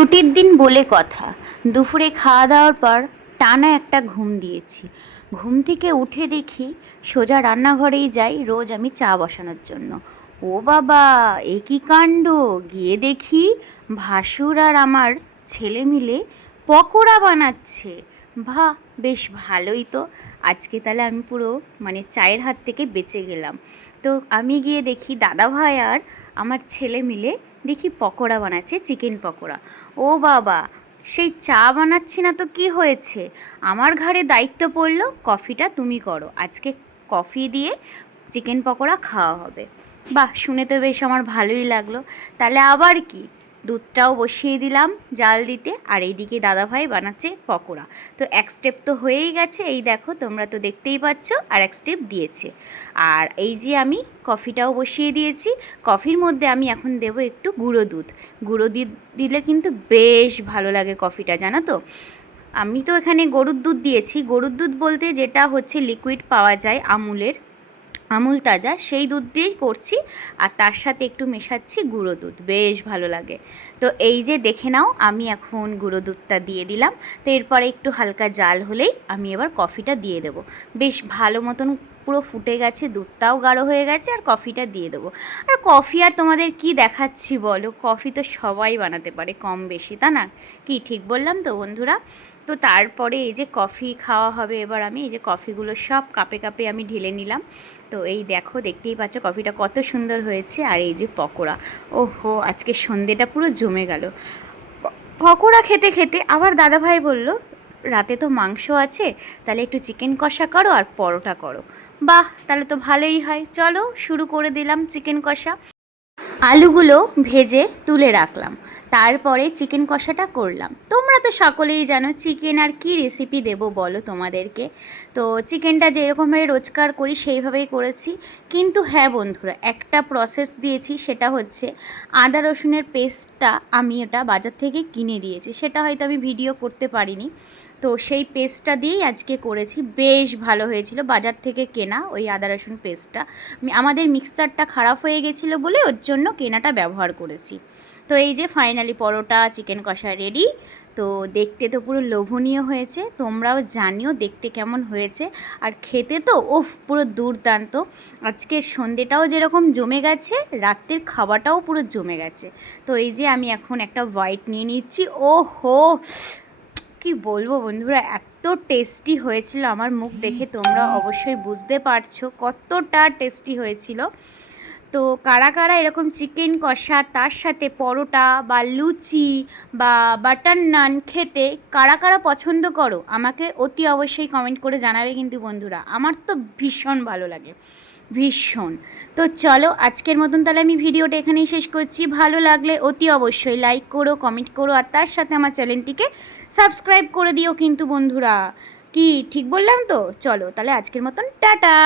ছুটির দিন বলে কথা, দুপুরে খাওয়া দাওয়ার পর টানা একটা ঘুম দিয়েছি। ঘুম থেকে উঠে দেখি সোজা রান্নাঘরেই যাই রোজ আমি চা বসানোর জন্য। ও বাবা, এ কী কাণ্ড! গিয়ে দেখি ভাসুর আর আমার ছেলে মিলে পকোড়া বানাচ্ছে। বাহ, বেশ ভালোই তো। আজকে তাহলে আমি পুরো চায়ের হাত থেকে বেঁচে গেলাম। তো আমি গিয়ে দেখি দাদাভাই আর আমার ছেলে মিলে দেখি পকোড়া বানাচ্ছে, চিকেন পকোড়া। ও বাবা, সেই চা বানাচ্ছি না তো কি হয়েছে, আমার ঘাড়ে দায়িত্ব পড়লো কফিটা তুমি করো, আজকে কফি দিয়ে চিকেন পকোড়া খাওয়া হবে। বাহ, শুনে তো বেশ আমার ভালোই লাগলো। তাহলে আবার কি, দুধটাও বসিয়ে দিলাম জাল দিতে, আর এইদিকে দাদাভাই বানাচ্ছে পকোড়া। তো এক স্টেপ তো হয়েই গেছে, এই দেখো তোমরা তো দেখতেই পাচ্ছ, আর এক স্টেপ দিয়েছে। আর এই যে আমি কফিটাও বসিয়ে দিয়েছি। কফির মধ্যে আমি এখন দেব একটু গুঁড়ো দুধ। গুঁড়ো দুধ দিলে কিন্তু বেশ ভালো লাগে কফিটা, জানো তো। আমি তো এখানে গরুর দুধ দিয়েছি। গরুর দুধ বলতে যেটা হচ্ছে লিকুইড পাওয়া যায় আমুলের, আমুল তাজা, সেই দুধ দিয়েই করছি। আর তার সাথে একটু মেশাচ্ছি গুঁড়ো দুধ, বেশ ভালো লাগে। তো এই যে দেখে নাও, আমি এখন গুঁড়ো দুধটা দিয়ে দিলাম। তো এরপরে একটু হালকা জাল হলেই আমি এবার কফিটা দিয়ে দেবো। বেশ ভালো মতন পুরো ফুটে গেছে, দুধটাও গাঢ় হয়ে গেছে, আর কফিটা দিয়ে দেবো। আর কফি আর তোমাদের কি দেখাচ্ছি বলো, কফি তো সবাই বানাতে পারে কম বেশি, তা না কি? ঠিক বললাম তো বন্ধুরা? তো তারপরে এই যে কফি খাওয়া হবে, এবার আমি এই যে কফিগুলো সব কাপে কাপে আমি ঢেলে নিলাম। তো এই দেখো, দেখতেই পাচ্ছ কফিটা কত সুন্দর হয়েছে। আর এই যে পকোড়া, ওহো, আজকে সন্ধেটা পুরো জমে গেল পকোড়া খেতে খেতে। আবার দাদাভাই বলল, রাতে তো মাংস আছে, তাহলে একটু চিকেন কষা করো আর পরোটা করো। বাহ, তাহলে তো ভালোই হয়, চলো শুরু করে দিলাম চিকেন কষা। আলুগুলো ভেজে তুলে রাখলাম, তারপরে চিকেন কষাটা করলাম। তোমরা তো সকলেই জানো চিকেন আর কি রেসিপি দেবো বলো তোমাদেরকে। তো চিকেনটা যেরকমভাবে রোজকার করি সেইভাবেই করেছি। কিন্তু হ্যাঁ বন্ধুরা, একটা প্রসেস দিয়েছি, সেটা হচ্ছে আদা রসুনের পেস্টটা আমি ওটা বাজার থেকে কিনে দিয়েছি, সেটা হয়তো আমি ভিডিও করতে পারিনি। তো সেই পেস্টটা দিয়েই আজকে করেছি, বেশ ভালো হয়েছিল। বাজার থেকে কেনা ওই আদা রসুন পেস্টটা, আমাদের মিক্সচারটা খারাপ হয়ে গেছিলো বলে ওর জন্য কেনাটা ব্যবহার করেছি। তো এই যে ফাইনালি পরোটা চিকেন কষা রেডি। তো দেখতে তো পুরো লোভনীয় হয়েছে, তোমরাও জানিও দেখতে কেমন হয়েছে। আর খেতে তো উফ, পুরো দুর্দান্ত। আজকে সন্ধেটাও যেরকম জমে গেছে, রাত্রের খাওয়াটাও পুরো জমে গেছে। তো এই যে আমি এখন একটা বাইট নিয়ে নিচ্ছি। ও হো, কি বলবো বন্ধুরা, এত টেস্টি হয়েছিল, আমার মুখ দেখে তোমরা অবশ্যই বুঝতে পারছো কতটা টেস্টি হয়েছিল। তো কারা কারা এরকম চিকেন কষা তার সাথে পরোটা বা লুচি বা বাটার নান খেতে কারা কারা পছন্দ করো, আমাকে অতি অবশ্যই কমেন্ট করে জানাবে কিন্তু বন্ধুরা। আমার তো ভীষণ ভালো লাগে, ভীষণ। তো চলো আজকের মতন তাহলে আমি ভিডিওটা এখানেই শেষ করছি। ভালো লাগলে অতি অবশ্যই লাইক করো, কমেন্ট করো, আর তার সাথে আমার চ্যানেলটিকে সাবস্ক্রাইব করে দিও কিন্তু বন্ধুরা। কি ঠিক বললাম তো? চলো তাহলে আজকের মতন টাটা।